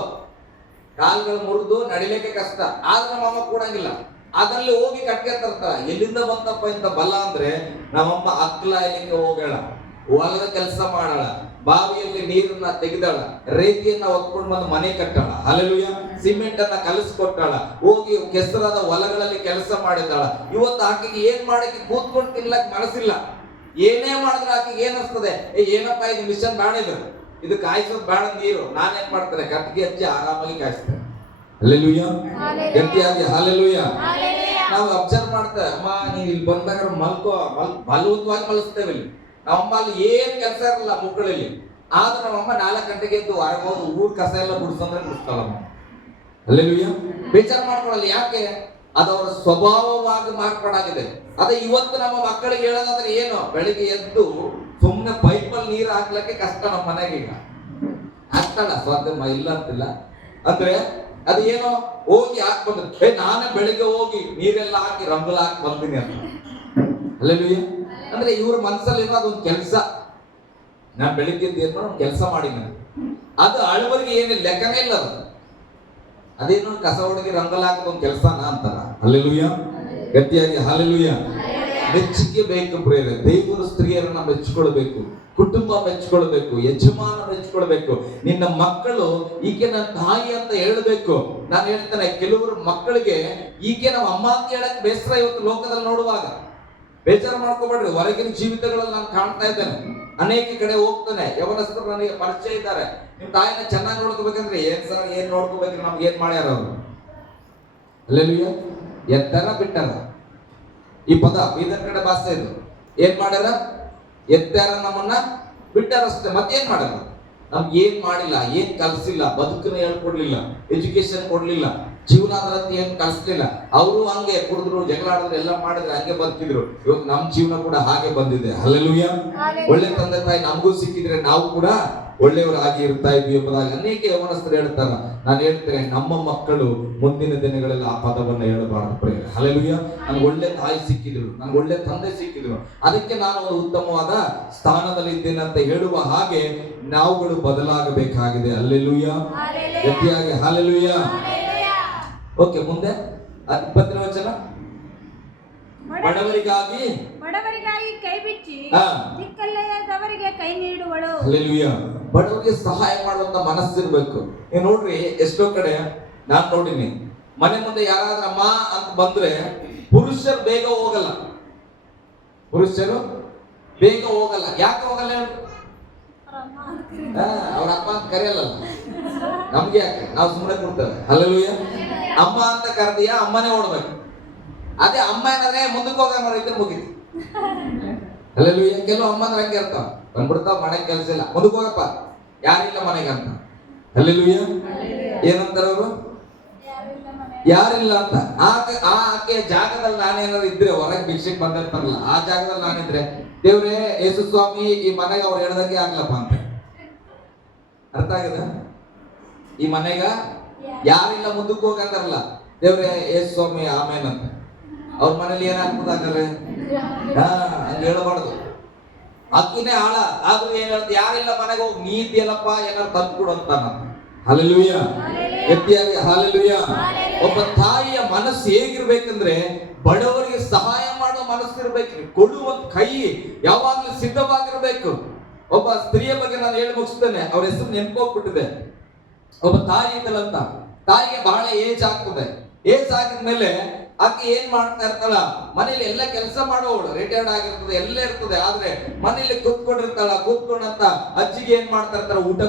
ಕಾಲುಗಳು ಮುರಿದು ನಡಿಲಿಕ್ಕೆ ಕಷ್ಟ. ಆದ್ರೆ ನಮ್ಮಮ್ಮ ಕೂಡಂಗಿಲ್ಲ, ಅದರಲ್ಲಿ ಹೋಗಿ ಕಟ್ಟಿಗೆ ತರ್ತಾರ. ಎಲ್ಲಿಂದ ಬಂತಪ್ಪ ಇಂತ ಬಲ ಅಂದ್ರೆ, ನಮ್ಮಮ್ಮ ಅಕ್ಲ ಇಲ್ಲಿಗೆ ಹೋಗಳ, ಹೊಲದ ಕೆಲಸ ಮಾಡಾಳ, ಬಾವಿಯಲ್ಲಿ ನೀರನ್ನ ತೆಗೆದಾಳ, ರೇತಿಯನ್ನ ಹೊತ್ಕೊಂಡು ಬಂದು ಮನೆ ಕಟ್ಟಾಳ. ಹಲ್ಲೆಲೂಯಾ. ಸಿಮೆಂಟ್ ಅನ್ನ ಕಲಿಸ್ಕೊಟ್ಟಾಳ, ಹೋಗಿ ಕೆಸರಾದ ಹೊಲಗಳಲ್ಲಿ ಕೆಲಸ ಮಾಡಿದಾಳ. ಇವತ್ತು ಆಕೆಗೆ ಏನ್ ಮಾಡಕ್ಕೆ ಕೂತ್ಕೊಂಡು ತಿನ್ಲಕ್ ಮನಸ್ಸಿಲ್ಲ. ಏನೇ ಮಾಡಿದ್ರೆ ಆಕೆಗೆ ಏನ್ ಅನ್ಸ್ತದೆ, ಏನಪ್ಪ ಇದು ಮಿಷನ್ ಬೇಡ, ಇದು ಕಾಯಿಸೋದು ಬೇಡ, ನೀರು ನಾನೇನ್ ಮಾಡ್ತಾರೆ, ಕಟ್ಟಿಗೆ ಹಚ್ಚಿ ಆರಾಮಾಗಿ ಕಾಯಿಸ್ತೇನೆ. ಹಲ್ಲೆಲೂಯಾ. ಗಟ್ಟಿಯಾಗಿ ಹಲ್ಲೆಲೂಯಾ. ನಾವು ಅಬ್ಸರ್ವ್ ಮಾಡ್ತೇವೆ, ಅಮ್ಮ ನೀನ್ ಇಲ್ಲಿ ಬಂದಾಗ ಬಲವಂತವಾಗಿ ಮಲಸ್ತೇವೆ. ಇಲ್ಲಿ ನಮ್ಮಮ್ಮ ಅಲ್ಲಿ ಏನ್ ಕೆಲಸ ಇರಲ್ಲ ಮಕ್ಕಳಲ್ಲಿ. ಆದ್ರೆ ನಮ್ಮಮ್ಮ 4 ಗಂಟೆಗೆ ಎದ್ದು ಹೊರಗೋದು ಊರ್ ಕಸ ಎಲ್ಲ ಗುಡಿಸಂದ್ರೆ ಗುಡಿಸ್ತಾಳಮ್ಮ. ಹಲ್ಲೆಲೂಯಾ. ಬೇಜಾರು ಮಾಡ್ಕೊಳಲ್ಲ. ಯಾಕೆ? ಅದವರ ಸ್ವಭಾವವಾಗಿ ಮಾರ್ಪಾಡಾಗಿದೆ. ಅದೇ ಇವತ್ತು ನಮ್ಮ ಮಕ್ಕಳಿಗೆ ಹೇಳೋದಾದ್ರೆ ಏನು, ಬೆಳಿಗ್ಗೆ ಎದ್ದು ಸುಮ್ಮನೆ ಪೈಪಲ್ಲಿ ನೀರು ಹಾಕ್ಲಿಕ್ಕೆ ಕಷ್ಟ. ನಮ್ಮ ಮನೆಗೆ ಈಗ ಹಾಕ್ತಾಳ, ಸ್ವಾತಂತ್ರ್ಯ ಇಲ್ಲ ಅಂತಿಲ್ಲ. ಅಂದ್ರೆ ಅದು ಏನೋ ಹೋಗಿ ಹಾಕಿ ಬಂದ್ರೆ, ನಾನೇ ಬೆಳಿಗ್ಗೆ ಹೋಗಿ ನೀರೆಲ್ಲ ಹಾಕಿ ರಂಗೋಲಿ ಹಾಕಿ ಬಂದಿನಿ ಅಂತ. ಹಲ್ಲೆಲೂಯಾ. ಅಂದ್ರೆ ಇವ್ರ ಮನಸ್ಸಲ್ಲಿ ಏನೋ ಅದೊಂದು ಕೆಲಸ, ನಾನು ಬೆಳಿಗ್ಗೆ ಏನೋ ಕೆಲಸ ಮಾಡಿನ, ಅದು ಅಳುವರಿಗೆ ಏನಿಲ್ಲ, ಲೆಕ್ಕನೇ ಇಲ್ಲ. ಅದೇನೋ ಕಸ ಹುಡುಗಿ ರಂಗೋಲಿ ಹಾಕೋದು ಒಂದು ಕೆಲಸನ ಅಂತಾರ. ಹಲ್ಲೆಲೂಯಾ. ಗಟ್ಟಿಯಾಗಿ ಹಲ್ಲೆಲೂಯಾ. ಮೆಚ್ಚುಗೆ ಬೇಕು ಪ್ರೇರೆ. ದೇವರು ಸ್ತ್ರೀಯರನ್ನ ಮೆಚ್ಚಿಕೊಳ್ಬೇಕು, ಕುಟುಂಬ ಮೆಚ್ಚಿಕೊಳ್ಬೇಕು, ಯಜಮಾನ ಮೆಚ್ಚಿಕೊಳ್ಬೇಕು. ನಿನ್ನ ಮಕ್ಕಳು ಈಕೆ ನನ್ನ ತಾಯಿ ಅಂತ ಹೇಳಬೇಕು. ನಾನು ಹೇಳ್ತೇನೆ, ಕೆಲವರು ಮಕ್ಕಳಿಗೆ ಈಕೆ ನಮ್ಮ ಅಮ್ಮ ಅಂತ ಹೇಳಕ್ ಬೇಸರ. ಇವತ್ತು ಲೋಕದಲ್ಲಿ ನೋಡುವಾಗ ಬೇಜಾರು ಮಾಡ್ಕೋಬೇಡ್ರಿ. ಹೊರಗಿನ ಜೀವಿತಗಳಲ್ಲಿ ನಾನು ಕಾಣ್ತಾ ಇದ್ದೇನೆ, ಅನೇಕ ಕಡೆ ಹೋಗ್ತಾನೆ, ಯವನಸ್ಥರು ನನಗೆ ಪರಿಚಯ ಇದ್ದಾರೆ. ನಿಮ್ ತಾಯಿನ ಚೆನ್ನಾಗಿ ನೋಡ್ಕೋಬೇಕಂದ್ರೆ ಏನ್ ನೋಡ್ಕೋಬೇಕ್ರಿ, ನಮ್ಗೆ ಏನ್ ಮಾಡ್ಯಾರ ಅವರು? ಹಲ್ಲೆಲೂಯಾ. ಎತ್ತರ ಬಿಟ್ಟಾರ. ಈ ಪದ ಬೀದರ್ ಕಡೆ ಭಾಷೆ ಇದು. ಏನ್ ಮಾಡ್ಯಾರ? ಎತ್ತಾರ, ನಮ್ಮನ್ನ ಬಿಟ್ಟಾರಷ್ಟೇ. ಮತ್ತೇನ್ ಮಾಡ್ಯಾರ? ನಮ್ಗೆ ಏನ್ ಮಾಡಿಲ್ಲ, ಏನ್ ಕಲ್ಸಿಲ್ಲ, ಬದುಕನ್ನ ಹೇಳ್ಕೊಡ್ಲಿಲ್ಲ, ಎಜುಕೇಶನ್ ಕೊಡ್ಲಿಲ್ಲ, ಜೀವನದ ಏನ್ ಕಲಿಸ್ಲಿಲ್ಲ. ಅವರು ಹಂಗೆ ಕುಡಿದ್ರು, ಜಗಳ ಆಡಿದ್ರು, ಎಲ್ಲ ಮಾಡಿದ್ರೆ ಹಂಗೆ ಬದುಕಿದ್ರು. ಇವತ್ತು ನಮ್ ಜೀವನ ಕೂಡ ಹಾಗೆ ಬಂದಿದೆ. ಹಲ್ಲೆಲೂಯಾ. ಒಳ್ಳೆ ತಂದೆ ತಾಯಿ ನಮಗೂ ಸಿಕ್ಕಿದ್ರೆ ನಾವು ಕೂಡ ಒಳ್ಳೆಯವರಾಗಿ ಇರ್ತಾ ಇದ್ವಿ ಎಂಬುದಾಗಿ ಅನೇಕ ಯವನಸ್ಥರು ಹೇಳ್ತಾರ. ನಾನು ಹೇಳ್ತೇನೆ, ನಮ್ಮ ಮಕ್ಕಳು ಮುಂದಿನ ದಿನಗಳಲ್ಲಿ ಆ ಪದವನ್ನ ಹೇಳಬಾರದು ಪ್ರೇರೆ. ಹಲ್ಲೆಲೂಯಾ. ನನ್ಗೆ ಒಳ್ಳೆ ತಾಯಿ ಸಿಕ್ಕಿದ್ರು, ನನ್ಗೆ ಒಳ್ಳೆ ತಂದೆ ಸಿಕ್ಕಿದ್ರು, ಅದಕ್ಕೆ ನಾನು ಒಂದು ಉತ್ತಮವಾದ ಸ್ಥಾನದಲ್ಲಿ ಇದ್ದೇನೆ ಅಂತ ಹೇಳುವ ಹಾಗೆ ನಾವುಗಳು ಬದಲಾಗಬೇಕಾಗಿದೆ. ಹಲ್ಲೆಲೂಯಾ. ಗಟ್ಟಿಯಾಗಿ ಹಲ್ಲೆಲೂಯಾ. ಓಕೆ, ಮುಂದೆ 20ನೇ ವಚನ. ಬಡವರಿಗಾಗಿ ಕೈ ಬಿಚ್ಚಿ ದಿಕ್ಕಿಲ್ಲದವರಿಗೆ ಕೈ ನೀಡುವಳು. ಹಲ್ಲೆಲೂಯಾ. ಬಡವರಿಗೆ ಸಹಾಯ ಮಾಡುವಂತ ಮನಸ್ಸಿರ್ಬೇಕು. ನೀವು ನೋಡ್ರಿ, ಎಷ್ಟೋ ಕಡೆ ನಾನ್ ನೋಡಿನಿ, ಮನೆ ಮುಂದೆ ಯಾರಾದ್ರೂ ಅಮ್ಮ ಅಂತ ಬಂದ್ರೆ ಪುರುಷರು ಬೇಗ ಹೋಗಲ್ಲ. ಯಾಕೆ ಹೋಗಲ್ಲ? ಅವ್ರ ಅಪ್ಪ ಅಂತ ಕರೆಯಲ್ಲ. ನಮ್ಗೆ ಯಾಕೆ? ನಾವು ಸುಮ್ಮನೆ ಕೊಡ್ತೇವೆ. ಹಲ್ಲೆಲೂಯಾ. ಅಮ್ಮ ಅಂತ ಕರೆದಿಯಾ, ಅಮ್ಮನೇ ಓಡ್ಬೇಕು. ಅದೇ ಅಮ್ಮ ಏನಾದ್ರೆ ಮುಂದಕ್ಕೆ ಹೋಗಂಗ ಇದ್ರೆ ಮುಗಿತು. ಹಲ್ಲೆಲೂಯಾ. ಕೆಲವು ಅಮ್ಮ ಅಂದ್ರೆ ಹಂಗೆ ಇರ್ತಾವ, ಬಂದ್ಬಿಡ್ತಾವ, ಮನೆಗೆ ಕೆಲಸ ಇಲ್ಲ, ಮುಂದಕ್ಕೆ ಹೋಗಪ್ಪ, ಯಾರಿಲ್ಲ ಮನೆಗೆ ಅಂತ. ಹಲ್ಲೆಲೂಯಾ. ಏನಂತಾರ ಅವರು? ಯಾರಿಲ್ಲ ಅಂತ. ಆಕೆ ಜಾಗದಲ್ಲಿ ನಾನೇನಾದ್ರು ಇದ್ರೆ, ಹೊರಗೆ ಭಿಕ್ಷೆಗೆ ಬಂದಿರ್ತಾರಲ್ಲ, ಆ ಜಾಗದಲ್ಲಿ ನಾನಿದ್ರೆ, ದೇವ್ರೇ ಯೇಸು ಸ್ವಾಮಿ ಈ ಮನೆಗೆ ಅವ್ರು ಹೇಳ್ದಂಗೆ ಆಗ್ಲಪ್ಪ ಅಂತ. ಅರ್ಥ ಆಗಿದೆ? ಈ ಮನೆಗ ಯಾರಿಲ್ಲ ಮುಂದಕ್ಕೆ ಹೋಗಂತಾರಲ್ಲ, ದೇವ್ರೇ ಯೇಸು ಸ್ವಾಮಿ ಆಮೇನ್ ಅಂತ. ಅವ್ರ ಮನೇಲಿ ಏನಾಗ್ತದಾಗ್ರೆ ಹಂಗೆ ಹೇಳಬಾರ್ದು. ಅಕ್ಕಿನೇ ಆಳ ಆದ್ರೂ ಏನ್ ಹೇಳ್ತ, ಯಾರಿಲ್ಲ ಮನೆಗೆ ಹೋಗಿ ನೀ ಇದ್ದೀಯಲ್ಲಪ್ಪ, ಏನಾರು ತಂದು ಕೊಡು ಅಂತ. ಹಲ್ಲೆಲೂಯಾ. ಗಟ್ಟಿಯಾಗಿ ಹಲ್ಲೆಲೂಯಾ. ಒಬ್ಬ ತಾಯಿಯ ಮನಸ್ಸು ಹೇಗಿರ್ಬೇಕಂದ್ರೆ, ಬಡವರಿಗೆ ಸಹಾಯ ಮಾಡೋ ಮನಸ್ಸು ಇರ್ಬೇಕು, ಕೊಡುವ ಕೈ ಯಾವಾಗ್ಲೂ ಸಿದ್ಧವಾಗಿರ್ಬೇಕು. ಒಬ್ಬ ಸ್ತ್ರೀಯ ಬಗ್ಗೆ ನಾನು ಹೇಳಿ ಮುಗಿಸ್ತೇನೆ, ಅವ್ರ ಹೆಸರು ನೆನ್ಪೋಗ್ಬಿಟ್ಟಿದೆ. ಒಬ್ಬ ತಾಯಿ ಇದ್ದಲಂತ, ತಾಯಿಗೆ ಬಹಳ ಏಜ್ ಆಗ್ತದೆ. ಏಜ್ ಆಗಿದ್ಮೇಲೆ ಆಕೆ ಏನ್ ಮಾಡ್ತಾ ಇರ್ತಾಳ, ಮನೇಲಿ ಎಲ್ಲ ಕೆಲಸ ಮಾಡೋವಳು, ರಿಟೈರ್ಡ್ ಆಗಿರ್ತದೆ, ಎಲ್ಲ ಇರ್ತದೆ. ಆದ್ರೆ ಮನೇಲಿ ಕೂತ್ಕೊಂಡಿರ್ತಾಳ. ಕೂತ್ಕೊಂಡಂತ ಅಜ್ಜಿಗೆ ಏನ್ ಮಾಡ್ತಾ ಇರ್ತಾರ, ಊಟ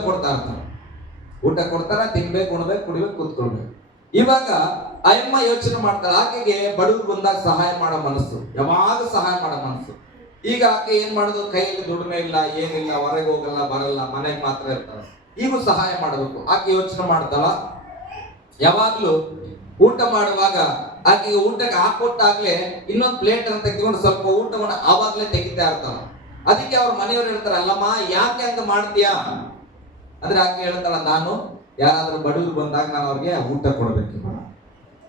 ಕೊಡ್ತಾರ, ತಿನ್ಬೇಕು, ಉಣ್ಬೇಕು, ಕುಡಿಬೇಕು, ಕೂತ್ಕೊಳ್ಬೇಕು. ಇವಾಗ ಅಮ್ಮ ಯೋಚನೆ ಮಾಡ್ತಾಳೆ, ಆಕೆಗೆ ಬಡವ್ರು ಬಂದಾಗ ಸಹಾಯ ಮಾಡೋ ಮನಸ್ಸು, ಯಾವಾಗ ಸಹಾಯ ಮಾಡೋ ಮನಸ್ಸು. ಈಗ ಆಕೆ ಏನ್ ಮಾಡೋದು, ಕೈಯಲ್ಲಿ ದುಡಿಮೆ ಇಲ್ಲ, ಏನಿಲ್ಲ, ಹೊರಗೆ ಹೋಗಲ್ಲ, ಬರಲ್ಲ, ಮನೆಗೆ ಮಾತ್ರ ಇರ್ತಾಳೆ. ಈಗೂ ಸಹಾಯ ಮಾಡಬೇಕು. ಆಕೆ ಯೋಚನೆ ಮಾಡ್ತಾಳ, ಯಾವಾಗ್ಲೂ ಊಟ ಮಾಡುವಾಗ ಆಕೆಗೆ ಊಟಕ್ಕೆ ಹಾಕೊಟ್ಟಾಗ್ಲೇ ಇನ್ನೊಂದು ಪ್ಲೇಟ್ ಅಂತ ತೆಗೆದುಕೊಂಡು ಸ್ವಲ್ಪ ಊಟವನ್ನು ಆವಾಗ್ಲೇ ತೆಗಿತಾ ಇರ್ತಾಳ. ಅದಕ್ಕೆ ಅವ್ರ ಮನೆಯವ್ರು ಹೇಳ್ತಾರೆ, ಅಲ್ಲಮ್ಮ ಯಾಕೆ ಅಂತ ಮಾಡ್ತೀಯಾ ಅಂದ್ರೆ ಆಕೆ ಹೇಳ್ತಾಳ, ನಾನು ಯಾರಾದ್ರೂ ಬಡವರು ಬಂದಾಗ ನಾನು ಅವ್ರಿಗೆ ಊಟ ಕೊಡ್ಬೇಕು.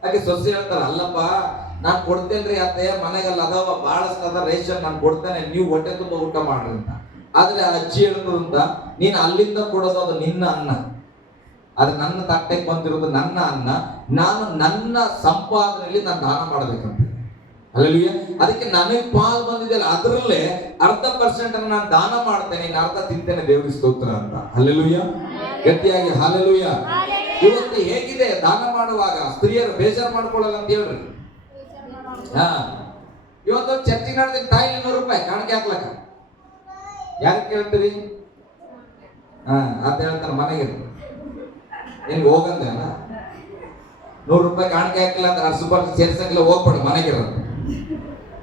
ಆಕೆ ಸೊಸೆ ಹೇಳ್ತಾಳ, ಅಲ್ಲಪ್ಪ ನಾನು ಕೊಡ್ತೇನ್ರಿ ಅತ್ತೆ, ಮನೆಗಲ್ಲ ಅದಾವ ಬಹಳಷ್ಟು ರೇಷನ್ ನಾನು ಕೊಡ್ತೇನೆ, ನೀವು ಹೊಟ್ಟೆ ತುಂಬ ಊಟ ಮಾಡ್ರಿ ಅಂತ. ಆದ್ರೆ ಆ ಅಜ್ಜಿ ಹೇಳ್ತದಂತ, ನೀನು ಅಲ್ಲಿಂದ ಕೊಡೋದು ಅದು ನಿನ್ನ ಅನ್ನ, ಅದು ನನ್ನ ತಟ್ಟೆಗೆ ಬಂದಿರೋದು ನನ್ನ ಅನ್ನ, ನಾನು ನನ್ನ ಸಂಪಾದನೆಯಲ್ಲಿ ನಾನು ದಾನ ಮಾಡ್ಬೇಕಂತ. ಹಲ್ಲೆಲೂಯಾ. ಅದಕ್ಕೆ ನನಗೆ ಪಾಲ್ ಬಂದಿದೆಯಲ್ಲ ಅದರಲ್ಲೇ 0.5% ನಾನು ದಾನ ಮಾಡ್ತೇನೆ, ಇನ್ನು ಅರ್ಧ ತಿಂತೇನೆ, ದೇವರಿಗೆ ಸ್ತೋತ್ರ ಅಂತ. ಹಲ್ಲೆಲೂಯಾ. ಗಟ್ಟಿಯಾಗಿ ಹಲ್ಲೆಲೂಯಾ. ಇವತ್ತು ಹೇಗಿದೆ ದಾನ ಮಾಡುವಾಗ ಸ್ತ್ರೀಯರು ಬೇಜಾರು ಮಾಡ್ಕೊಳ್ಳಲ್ಲ ಅಂತ ಹೇಳ್ರಿ. ಇವತ್ತು ಚರ್ಚೆ ನಡೆದಿದ್ದ ತಾಯಿ ₹100 ಕಾಣಿಕೆ ಹಾಕ್ಲಕ್ಕ ಯಾರು ಕೇಳ್ತೀರಿ? ಅಂತ ಹೇಳ್ತಾನೆ, ಮನೆಗೆ ನಿನ್ಗೆ ಹೋಗಂದ ₹100 ಕಾಣಿಕೆ ಹಾಕಿಲ್ಲ ಅಂದ್ರೆ ಅರ್ಸುಬಾರ್ದು ಸೇರ್ಸಂಗಿಲ್ಲ, ಹೋಗ್ಬೇಡ ಮನೆಗಿರ.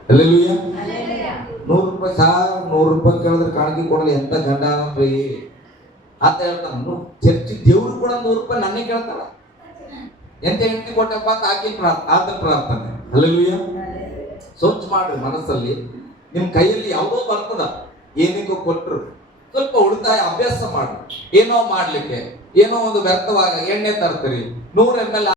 ಹಲ್ಲೆಲೂಯಾ. ₹100 ಸಾರ್, ₹100 ಕೇಳಿದ್ರೆ ಕಾಣಿಕೆ ಕೊಡಲಿ, ಎಂತ ಗಂಡ ಅಂದ್ರಿ ಅಂತ ಹೇಳ್ತಾನ. ಚರ್ಚಿ ದೇವ್ರು ಕೂಡ ₹100 ನನಗೆ ಕೇಳ್ತಾಳ, ಎಂತ ಹೆಂಡತಿ ಕೊಟ್ಟಪ್ಪ ಅಂತ ಆತನ ಪ್ರಾರ್ಥನೆ. ಹಲ್ಲೆಲೂಯಾ. ಸ್ವಚ್ಛ ಮಾಡ್ರಿ ಮನಸ್ಸಲ್ಲಿ. ನಿಮ್ ಕೈಯಲ್ಲಿ ಯಾವುದೋ ಬರ್ತದ, ಏನಕ್ಕೂ ಕೊಟ್ಟರು ಸ್ವಲ್ಪ ಉಳಿತಾಯ ಅಭ್ಯಾಸ ಮಾಡ್ರಿ. ಏನೋ ಮಾಡ್ಲಿಕ್ಕೆ ಏನೋ ಒಂದು ವ್ಯರ್ಥವಾಗ ಎಣ್ಣೆ ತರ್ತೀರಿ, 100 ml